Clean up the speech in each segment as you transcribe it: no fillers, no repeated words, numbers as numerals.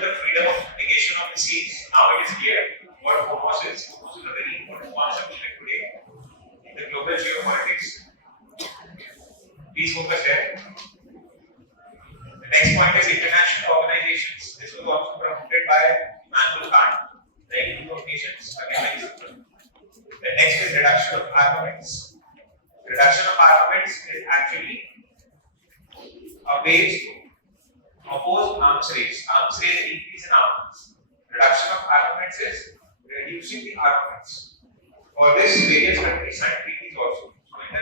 with the freedom of navigation of the seas. Now it is clear what homos is. Homos is a very important concept even today in the global geopolitics. Please focus there. The next point is international organizations. This was also promoted by Immanuel Kant, the Group of Nations. Again, very simple. The next is reduction of armaments. Reduction of armaments is actually a way to oppose arms race. Arms race increase in armaments. Reduction of armaments is reducing the armaments. For this, various countries signed treaties also. So in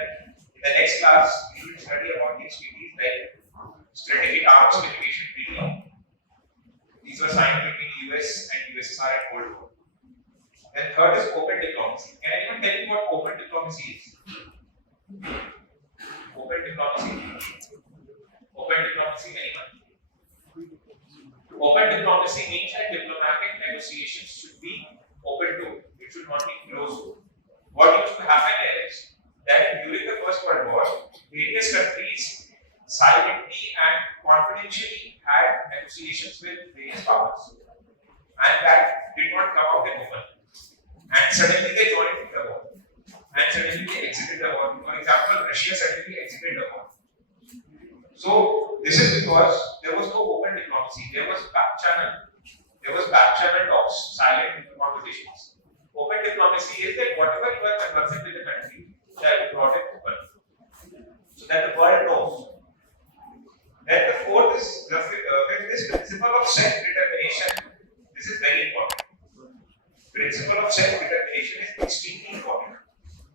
the next class, we will study about these treaties like Strategic Arms Limitation Treaty. These were signed between US and USSR at Cold War. Then third is open diplomacy. Can anyone tell me what open diplomacy is? Open diplomacy. Open diplomacy, anyone? Open diplomacy means that diplomatic negotiations should be open door. It should not be closed door. What used to happen is that during the First World War, various countries silently and confidentially had negotiations with various powers, and that did not come out in open. And suddenly they joined the war, and suddenly they exited the war. For example, Russia suddenly exited the war. So this is because there was no open diplomacy. There was back channel talks, silent conversations. Open diplomacy is that whatever you are conversing with the country, shall be brought in open, so that the world knows. Then the fifth is principle of self-determination. This is very important. Principle of self-determination is extremely important.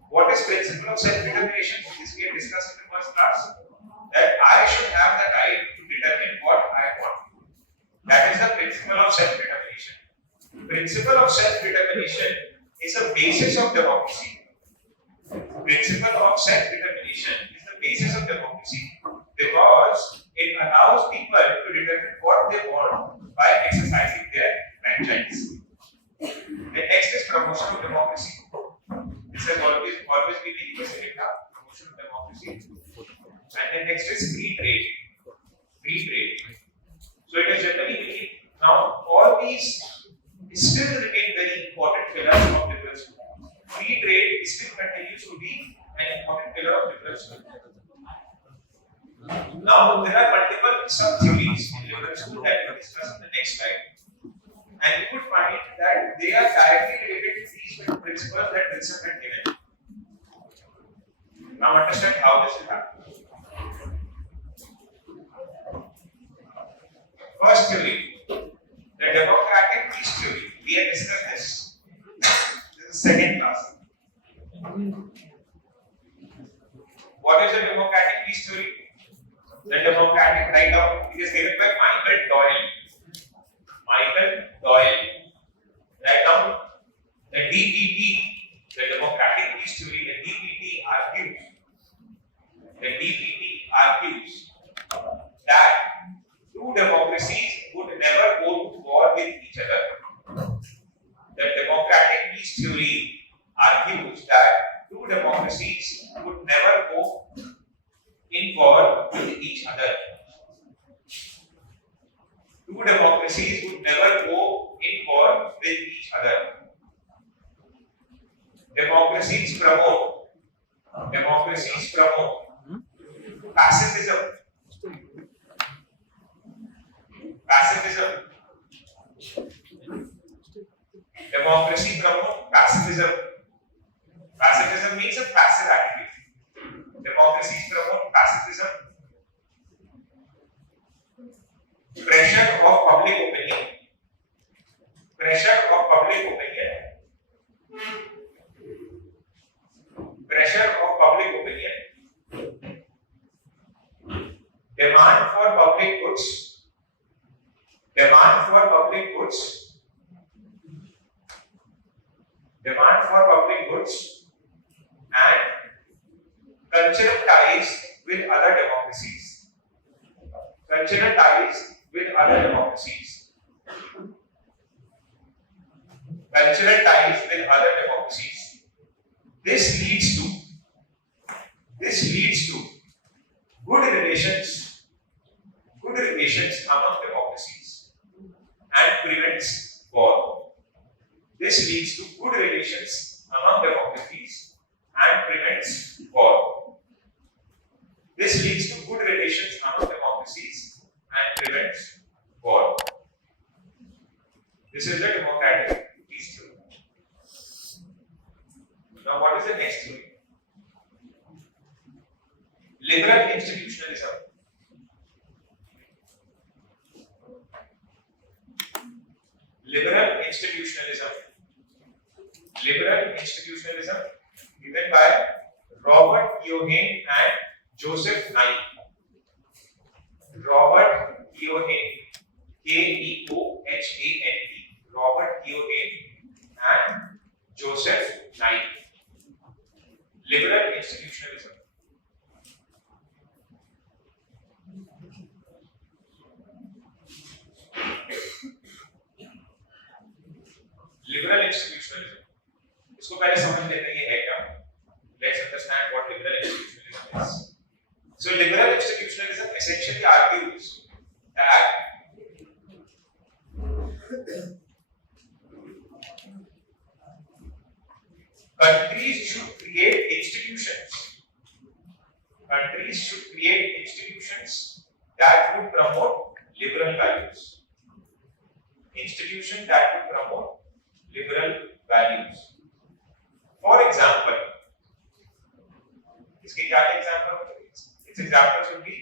What is principle of self-determination? This we have discussed in the first class. That I should have the right to determine what I want. That is the principle of self-determination. Principle of self-determination is the basis of democracy. Principle of self-determination is the basis of democracy because it allows people to determine what they want by exercising their franchise. The next is promotion of democracy. This has always been the US agenda, promotion of democracy. And then next is free trade. Free trade. So it is generally believed now all these still remain very important pillars of liberalism. Free trade still continues to be an important pillar of liberalism. Now there are multiple sub-theories in liberalism that we will discuss in the next slide. And you would find that they are directly related to these principles that Wilson had given. Now understand how this will happen. First theory, the democratic peace theory. We have discussed this. This is the second class. What is the democratic peace theory? The democratic write-down, it is given by Michael Doyle. Write down the DPP, the democratic peace theory. The DPP argues that two democracies would never go to war with each other. The democratic peace theory argues that two democracies would never go in war with each other. Two democracies would never go in war with each other. Democracies promote pacifism. Democracy promotes pacifism. Pacifism means a passive attitude. Democracies promote pacifism. Pressure of public opinion. Demand for public goods and cultural ties with other democracies. This leads to good relations among democracies, and prevents war. This leads to good relations among democracies and prevents war. This leads to good relations among democracies and prevents war. This is the democratic peace theory. Now, what is the next theory? Liberal institutionalism. Liberal institutionalism. Liberal institutionalism given by Robert Keohane and Joseph Nye. Robert Keohane, Keohane, Robert Keohane and Joseph Nye. Liberal institutionalism. Liberal institutionalism. इसको पहले समझ लेते हैं ये है क्या? Let's understand what liberal institutionalism is. So liberal institutionalism essentially argues that countries should create institutions. Countries should create institutions that would promote liberal values. Institutions that would promote liberal values. For example, इसके क्या example होंगे? Its examples would be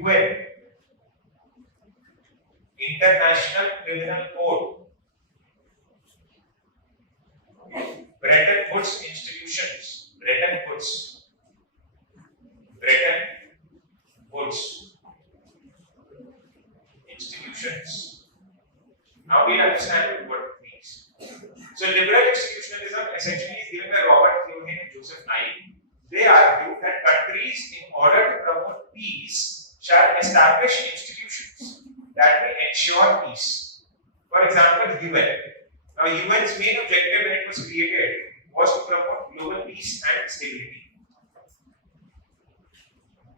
UN, International Criminal Court, Bretton Woods institutions, Bretton Woods institutions. Now we understand what it means. So liberal institutionalism essentially is given by Robert Keohane and Joseph Nye. They argue that countries, in order to promote peace, shall establish institutions that will ensure peace. For example, UN. Now, UN's main objective when it was created was to promote global peace and stability.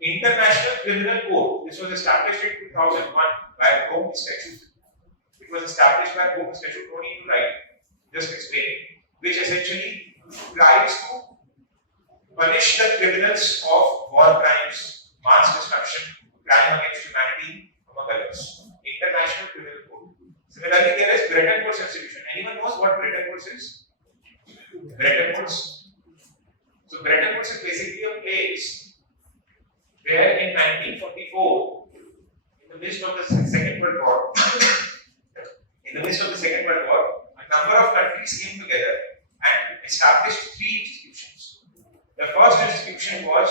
International Criminal Court. This was established in 2001 by Rome Statute. It was established by Rome Statute. No need to write. Just explain. Which essentially tries to punish the criminals of war crimes, mass destruction, crime against humanity, among others. International Criminal Court. Similarly, there is Bretton Woods Institution. Anyone knows what Bretton Woods is? Bretton Woods. So Bretton Woods is basically a place where in 1944, in the midst of the Second World War, a number of countries came together and established 3 institutions. The first institution was,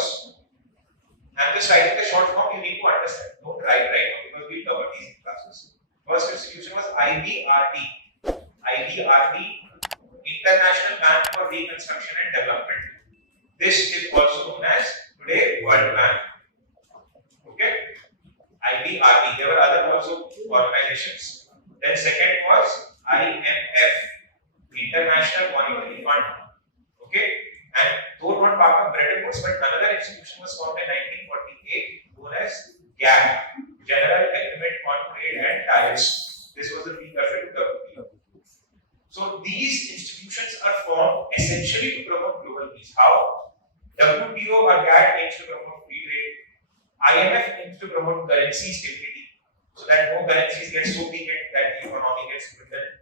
I'm just writing the short form, you need to understand. Don't write right now because we'll cover these in classes. First institution was IBRD. IBRD, International Bank for Reconstruction and Development. This is also known as today World Bank. Okay? IBRD. There were other also organizations. Then second was IMF, International Monetary Fund. Okay? And though not part of Bretton Woods, but another institution was formed in 1948 known as GATT, General Agreement on Trade and Tariffs. This was the precursor to WTO. So these institutions are formed essentially to promote global peace. How? WTO or GATT aims to promote free trade. IMF aims to promote currency stability, so that no currencies get so weakened that the economy gets crippled.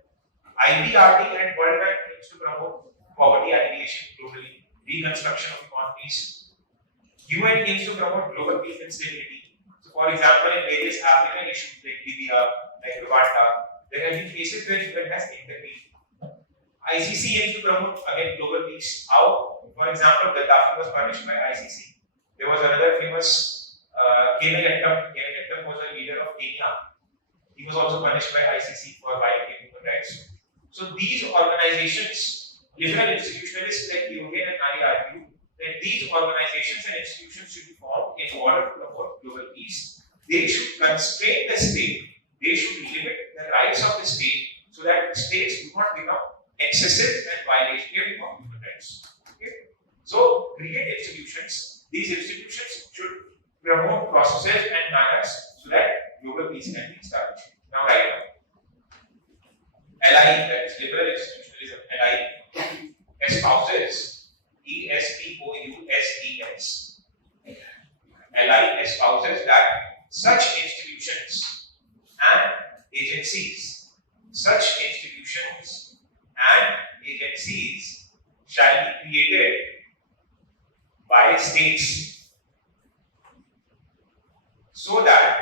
IBRD and World Bank aims to promote poverty alleviation globally, reconstruction of economies. UN aims to promote global peace and stability. So, for example, in various African issues like Libya, like Rwanda, there have been cases where UN has intervened. ICC aims to promote again global peace. How? For example, Gaddafi was punished by ICC. There was another famous Kemal Enter was a leader of Kenya. He was also punished by ICC for violating human rights. So these organizations, liberal institutionalists like Keohane and Nye argue that these organizations and institutions should be formed in order to promote global peace. They should constrain the state. They should limit the rights of the state so that states do not become excessive and violative of human rights. Okay? So create institutions. These institutions should promote processes and manners so that global peace can be established. Now, right now. LI, that is liberal institutionalism, LI, espouses, ESPOUSES, LI espouses that such institutions and agencies, shall be created by states so that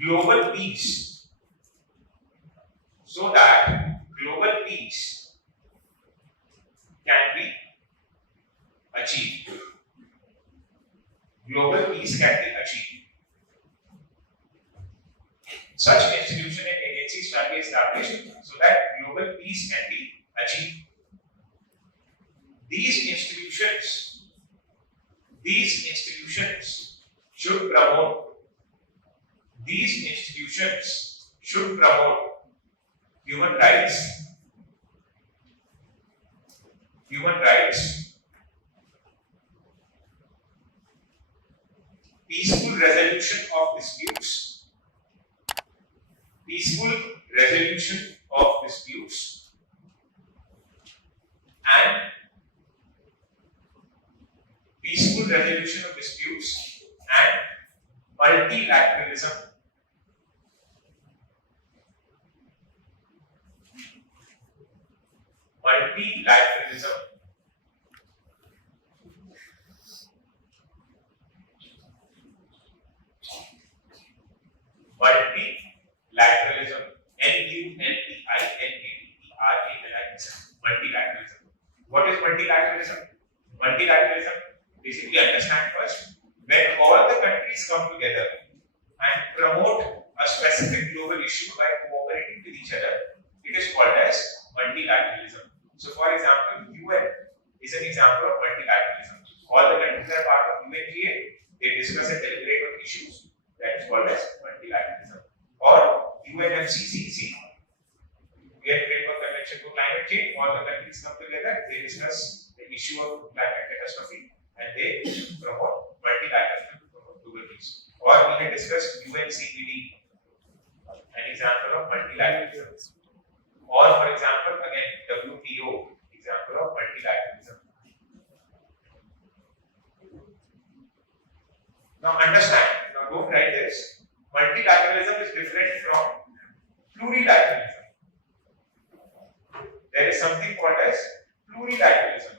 global peace can be achieved. Global peace can be achieved. Such institutions and agencies shall be established so that global peace can be achieved. These institutions should promote human rights, peaceful resolution of disputes, and multilateralism. Multilateralism. Multilateralism. What is multilateralism? Multilateralism, basically understand first, when all the countries come together and promote a specific global issue by cooperating with each other, it is called as multilateralism. So, for example, UN is an example of multilateralism. All the countries are part of UNGA, they discuss and deliberate on issues, that is called as multilateralism. Or UNFCCC, UN Framework Convention for Climate Change, all the countries come together, they discuss the issue of climate catastrophe and they promote multilateralism to promote global peace. Or we can discuss UNCPD, an example of multilateralism. Or for example, again, WTO, example of multilateralism. Now understand, now don't write this. Multilateralism is different from plurilateralism. There is something called as plurilateralism.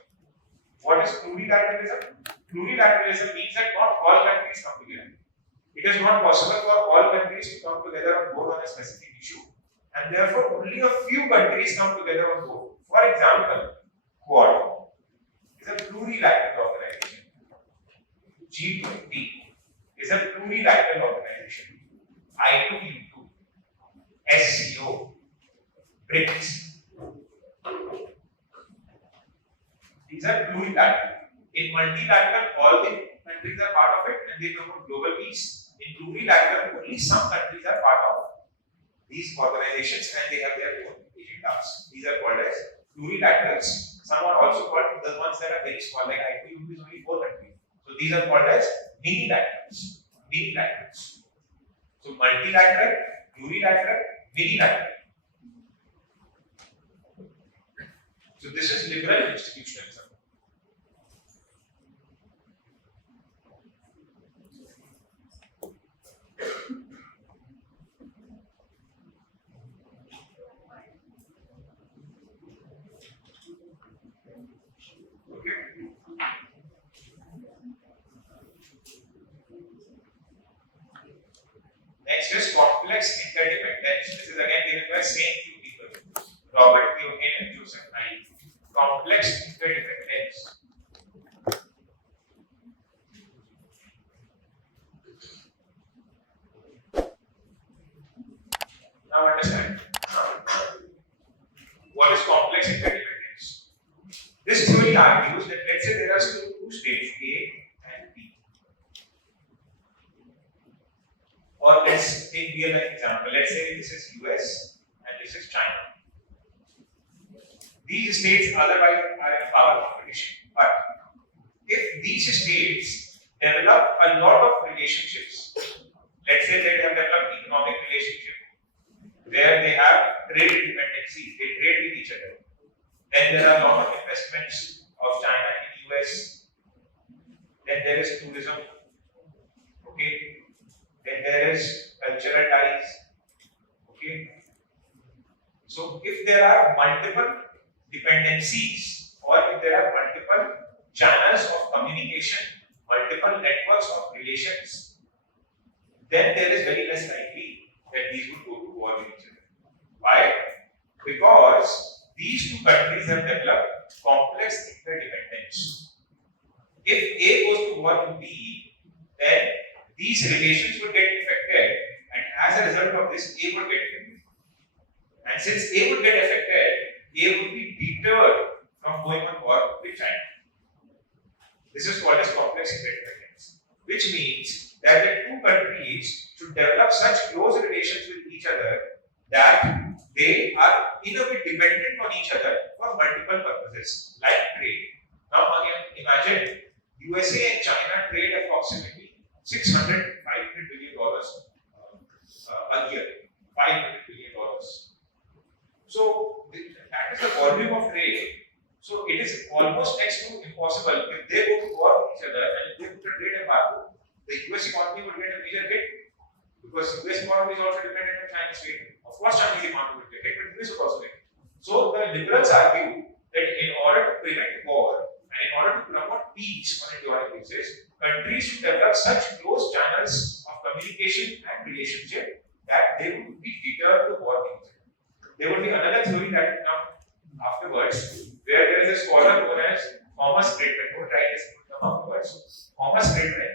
What is plurilateralism? Plurilateralism means that not all countries come together. It is not possible for all countries to come together on board on a specific issue, and therefore only a few countries come together on board. For example, Quad is a plurilateral organization. G20 is a plurilateral organization. I2U2, SCO, BRICS. These are plurilateral. In multilateral, all the countries are part of it and they promote global peace. In plurilateral, only some countries are part of these organizations and they have their own agendas. These are called as plurilaterals. Some are also called the ones that are very small, like I2U2 is only 4 countries. So these are called as minilaterals. So multilateral, plurilateral, minilateral. So this is liberal institutionalism. Next is complex interdependence. This is again given by same few people, Robert Youngin and Joseph Nye. Complex interdependence. Now understand. What is complex interdependence? This theory argues that let's say there are two states, A and B. Or let's take real life example. Let's say this is US and this is China. These states otherwise are in power competition. But if these states develop a lot of relationships, let's say they have developed economic relationship, where they have trade dependencies, they trade with each other. Then there are a lot of investments of China in US. Then there is tourism. Okay. Then there is cultural ties. Okay. So if there are multiple dependencies or if there are multiple channels of communication, multiple networks of relations, then there is very less likely that these would go to war with each other. Why? Because these two countries have developed complex interdependence. If A goes to war with B, then these relations would get affected, and as a result of this, A would get affected. And since A would get affected, A would be deterred from going on war with China. This is called as complex interdependence, which means that the two countries should develop such close relations with each other that they are in a way dependent on each other for multiple purposes, like trade. Now again, imagine USA and China trade approximately $500 billion a year. $500 billion. So that is the volume of trade. So it is almost next to impossible. If they go to war with each other and if they put a trade embargo, the US economy would get a major hit because US economy is also dependent on Chinese trade. Of course, Chinese economy would get hit, but US would also get hit. So the liberals argue that in order to prevent war and in order to promote peace on a enduring basis, countries should develop such close channels of communication and relationship that they would be deterred to war with each other. There would be another theory that will come afterwards, where there is a scholar known as Thomas Friedman, who tried this to come afterwards. Thomas Friedman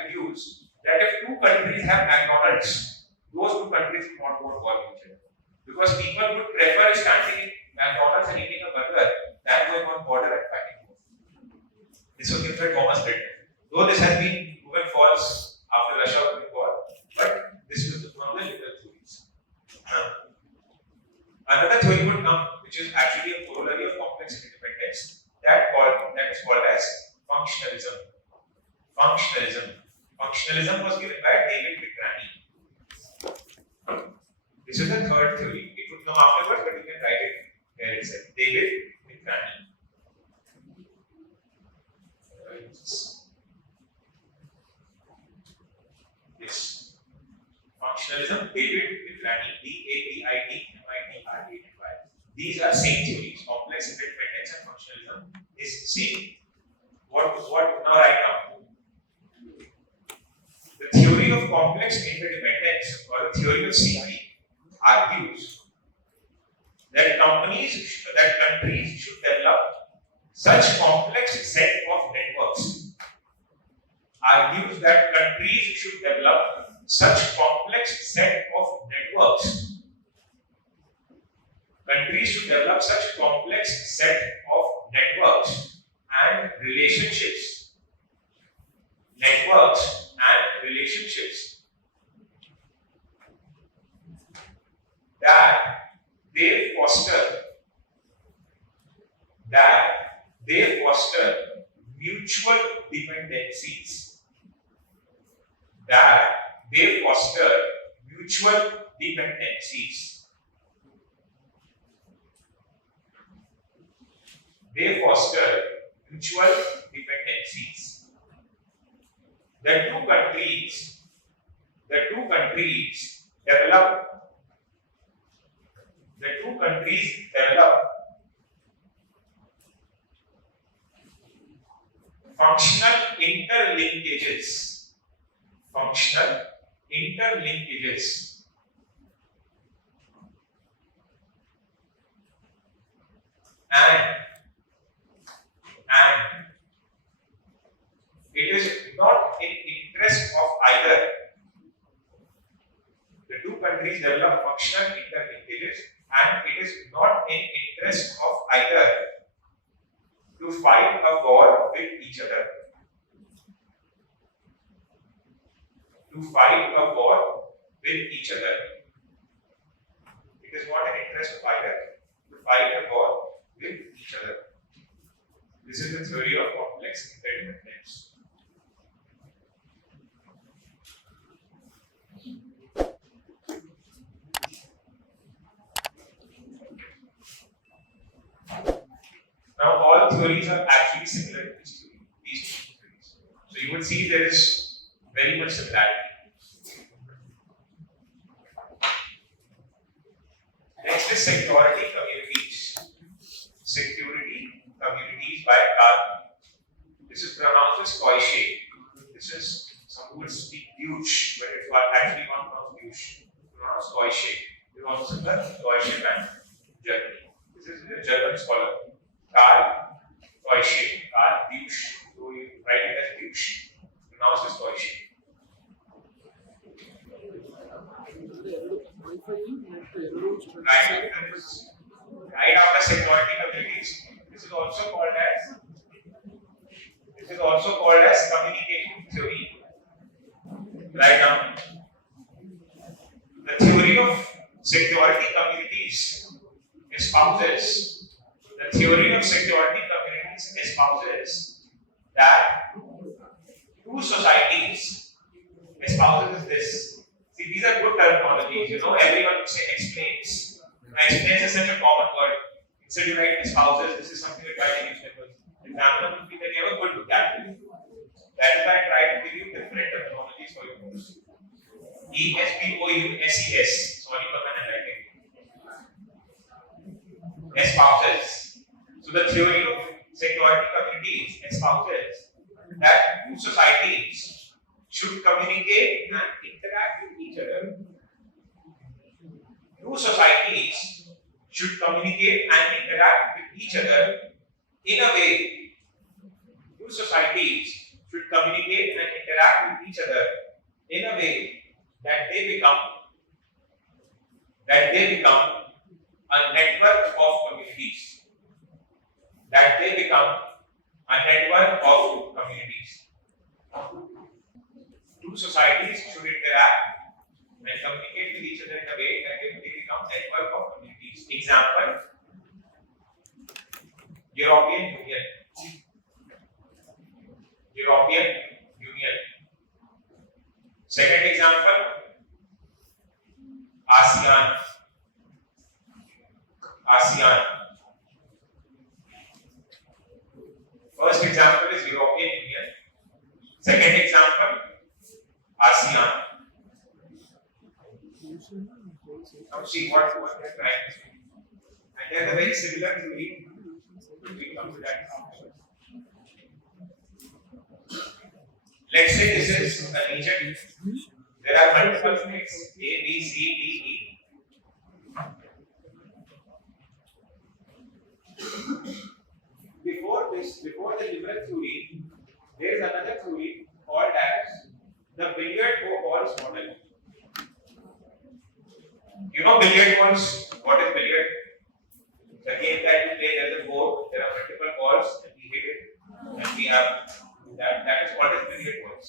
argues that if two countries have McDonald's, those two countries will not go to war with each other. Because people would prefer standing in McDonald's and eating a burger than going on border and fighting war. This was given by Thomas Friedman. Though this has been proven false after Russia-Ukraine war, but this was one of the liberal theories. Another theory would come, which is actually a corollary of complex interdependence, that is called as functionalism. Functionalism was given by David McCraney. This is the third theory. It would come afterwards, but you can write it here itself. David McCraney. Yes. Functionalism, David McCraney, DAVIDMITRANY. These are same theories. Complex interdependence and functionalism is same. What now right now? The theory of complex interdependence or the theory of CI argues that countries should develop such complex set of networks. Argues that countries should develop such complex set of networks. Countries should develop such complex set of networks and relationships. Networks and relationships that they foster mutual dependencies. That they foster mutual dependencies. They foster mutual dependencies. The two countries develop functional interlinkages. And it is not in interest of either. The two countries develop functional interlinkages, and it is not in interest of either to fight a war with each other. It is not in interest of either to fight a war with each other. This is the theory of complex interdependence. theories are actually similar to these two theories. So you would see there is very much similarity. Next is security communities. Security communities by Karl. This is pronounced as Koishe. This is, some would speak huge, but it's actually not pronounced huge. Pronounced Koishe. This is also the Koishe man, Germany. This is a German scholar. Karl Koishe. Karl Busch. So you write it as Busch. Pronounced as Koishe. Right after security communities, this is also called as communication theory. Right now, the theory of security communities espouses that two societies espouses this. See, these are good terminologies. You know, everyone would say explains. Explains is such a common word. Instead, you write espouses. This is something we try to use newspapers. Examiner will be that you have a good vocabulary. That is why I try to give you different terminologies for your course. ESPOUSES. Sorry for my handwriting. Espouses. So the theory of security communities espouses that two societies should communicate and interact with each other. Two societies should communicate and interact with each other in a way. Two societies should communicate and interact with each other in a way that they become a network of communities. That they become a network of communities. Two societies should interact and communicate with each other in a way that they become a network of communities. Example: European Union. Second example: ASEAN. First example is European Union. Second example, ASEAN. Now see what they're trying to do. And there's a very similar theory when we come to that concept. Let's say this is a region. There are multiple states A, B, C, D, E. Before the liberal theory, there is another theory called as the billiard balls model. You know billiard balls? What is billiard? The game that you play, there is a board, there are multiple balls, and we hit it, and we have that is called as billiard balls.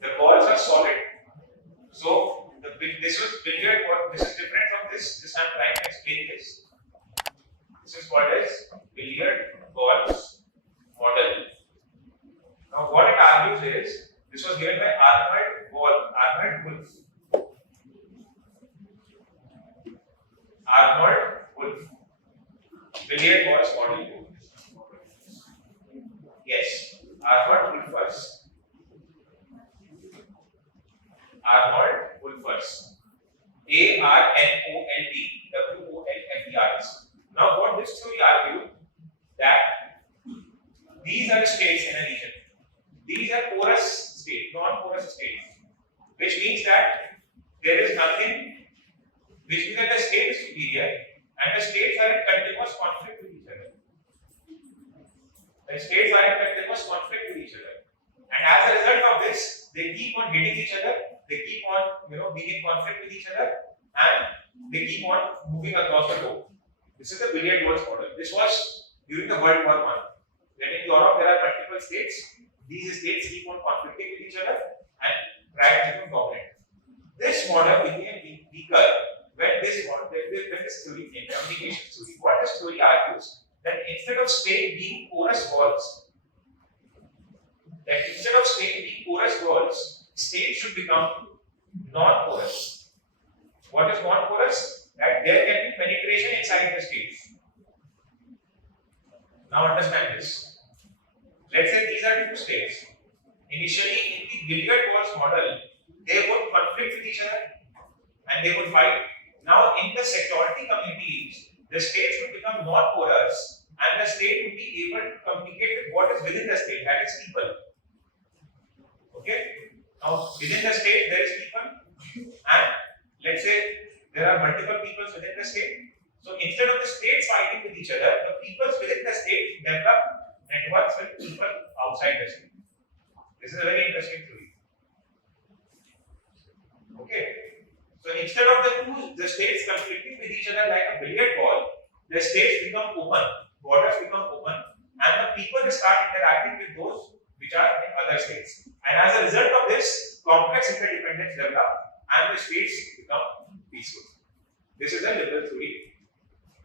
The balls are solid. So this was billiard ball. This is different from this. This I'm trying to explain this. This is called as billiard balls model. Now what it argues is, this was given by Arnold Wolf. Billiard balls model. Yes, Arnold Wolfers. ARNOLD Now what this theory argued, that these are states in a region. These are porous states, non-porous states, which means that there is nothing, which means that the state is superior and the states are in continuous conflict with each other. The states are in continuous conflict with each other. And as a result of this, they keep on hitting each other, they keep on being in conflict with each other, and they keep on moving across the globe. This is the billiard balls model. This was during the World War I. When in Europe there are multiple states, these states keep on conflicting with each other and try to become dominant. This model became weaker when this theory came, communication theory. What this theory argues, that instead of state being porous walls, state should become non-porous. What is non-porous? That there can be penetration inside the states. Now understand this. Let's say these are two states. Initially, in the billiard balls model, they would conflict with each other and they would fight. Now, in the security communities, the states would become non-porous and the state would be able to communicate with what is within the state, that is people. Okay? Now, within the state, there is people, and let's say there are multiple peoples within the state. So, instead of the states fighting with each other, the peoples within the state develop networks with people outside the state. This is a very interesting theory. Okay. So instead of the states conflicting with each other like a billiard ball, the states become open, borders become open, and the people start interacting with those which are in other states. And as a result of this, complex interdependence develop and the states become peaceful. This is a liberal theory.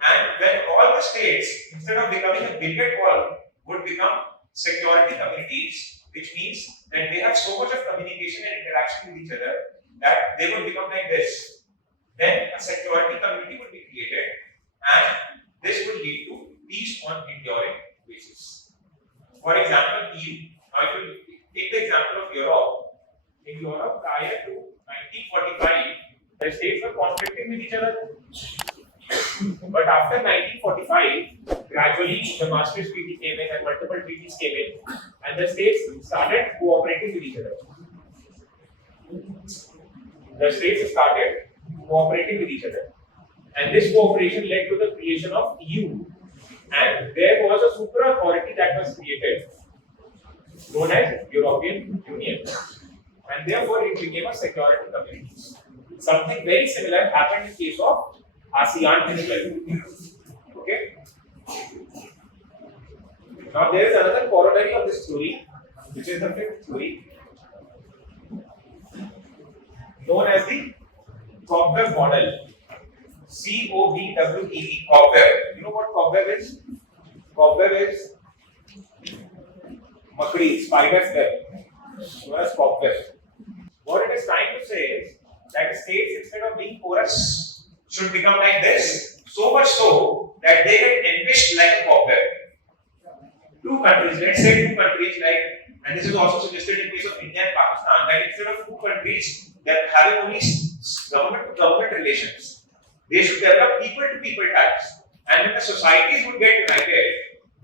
And when all the states, instead of becoming a billiard ball, would become security communities, which means that they have so much of communication and interaction with each other that they would become like this. Then a security community would be created and this would lead to peace on enduring basis. For example, EU. Now if you take the example of Europe, in Europe prior to 1945, the states were conflicting with each other. But after 1945, gradually the Maastricht Treaty came in and multiple treaties came in and the states started cooperating with each other. The states started cooperating with each other. And this cooperation led to the creation of EU. And there was a super authority that was created, known as European Union. And therefore it became a security community. Something very similar happened in case of ASEAN as well. Okay? Now there is another corollary of this theory, which is the fifth theory, known as the cobweb model. COBWEB, cobweb. You know what cobweb is? Cobweb is makdi, spider's web. Known as cobweb. What it is trying to say is that states, instead of being porous, should become like this. So much so that they get enmeshed like a cobweb. Two countries, let's say two countries like, and this is also suggested in case of India and Pakistan, that instead of two countries that having only government to government relations, they should develop people to people ties. And when the societies would get united,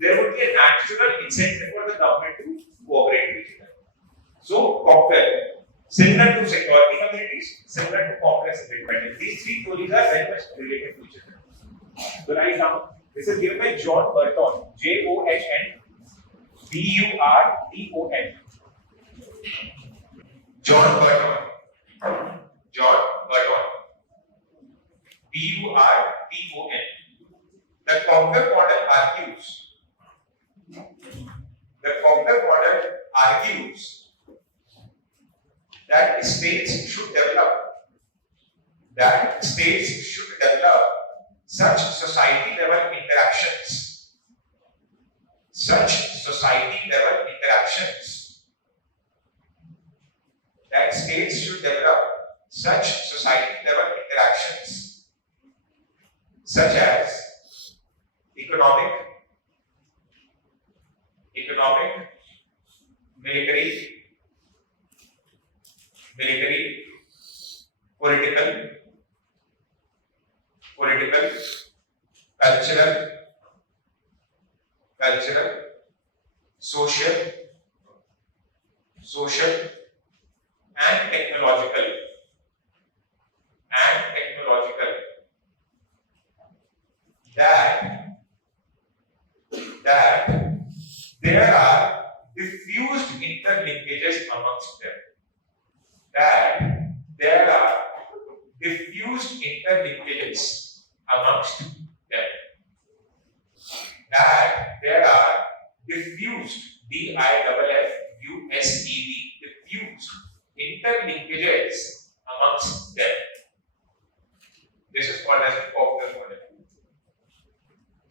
there would be a natural incentive for the government to cooperate with each other. So, cobweb, similar to security communities, similar to complex interdependence. These three theories are very much related to each other. So, write down. This is given by John Burton, John Burton. John Burton. John Burton. Burton. The cobweb model argues that states should develop such society level interactions that states should develop such society level interactions such as economic, military, political, cultural, social, and technological. That there are diffused interlinkages amongst them. That there are diffused interlinkages amongst them. That there are diffused, diffused interlinkages amongst them. This is called as the cobweb model.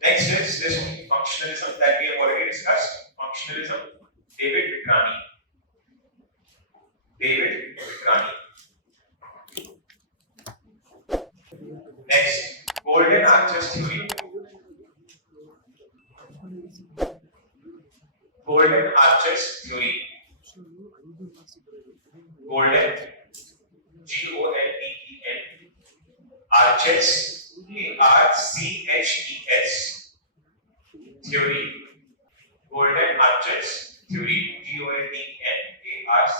Next is this functionalism that we have already discussed. Functionalism, David Vikrani. Next, golden arches theory. Arches, ARCHES theory. Golden Arches theory, GOLDENARCHES.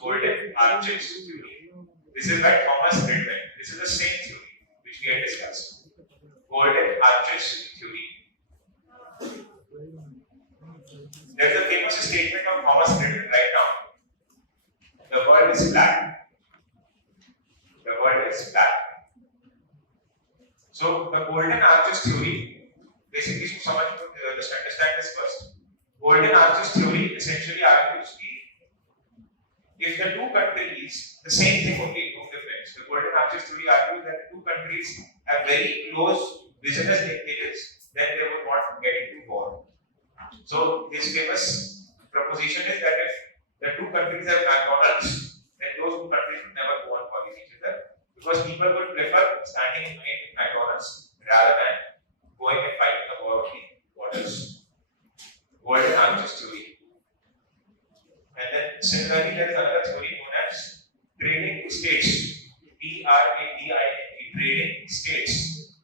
Golden Arches theory. This is by Thomas Friedman. This is the same theory which we had discussed. Golden Arches theory. There's a famous statement of Thomas Friedman right now. The world is flat. The world is flat. So the Golden Arches theory, basically, someone should just understand this first. Golden Arches theory essentially argues if the two countries, the same thing only, no difference. The Golden Arches theory argues that the two countries have very close business linkages, then they would not get into war. So his famous proposition is that if the two countries have McDonald's, then those two countries would never go on war with each other, because people would prefer standing in McDonald's rather than going and fighting the war of the borders. Golden Arches theory. And then similarly, there is another theory known as trading states. TRADING, trading states.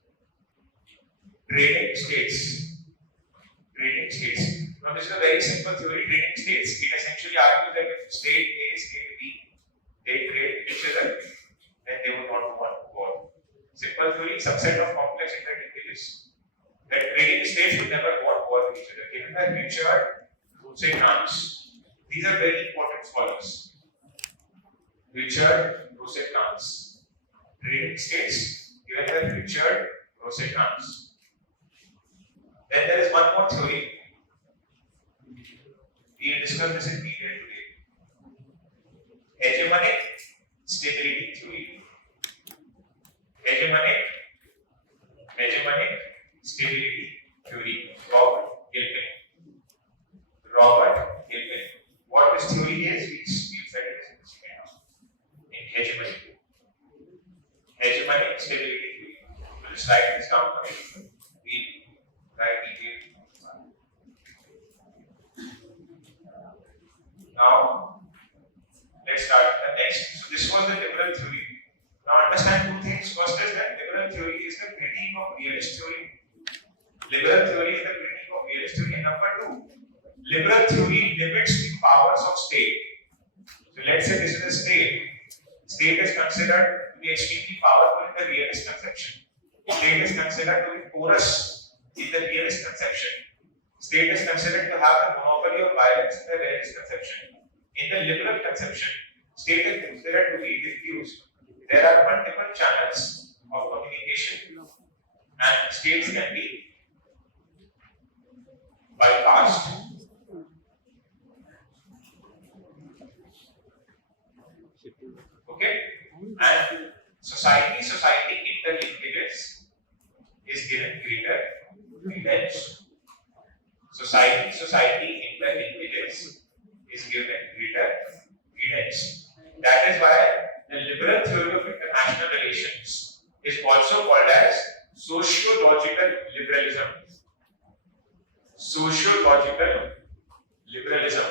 Trading states. Trading states. Now, this is a very simple theory. Trading states. It essentially argues that if state A, state B, they trade with each other, then they would not want war. Simple theory, subset of complex interlinkages. That trading states would never want war with each other. Given by Richard Rosenkranz. These are very important scholars. Richard Rosenkranz. Trading states given by Richard Rosenkranz. Then there is one more theory. We will discuss this in detail today. Hegemonic stability theory. Hegemonic stability theory. Robert Gilpin. What this theory is, we've said it in hegemony. Hegemonic stability theory. We'll just write this down for you. We'll write detail. Now, let's start the next. So this was the liberal theory. Now understand two things. First is that liberal theory is the critique of realist theory. Liberal theory is the critique of realist theory. And number two, liberal theory limits the powers of state. So let's say this is a state. State is considered to be extremely powerful in the realist conception. State is considered to be porous in the realist conception. State is considered to have the monopoly of violence in the realist conception. In the liberal conception, state is considered to be diffuse. There are multiple channels of communication, and states can be bypassed. Okay, and society interlinkages is given greater credence. Society interlinkages is given greater credence. That is why the liberal theory of international relations is also called as sociological liberalism. Sociological liberalism.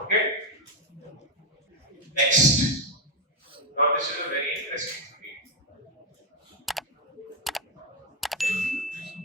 Okay. Next. Now this is a very interesting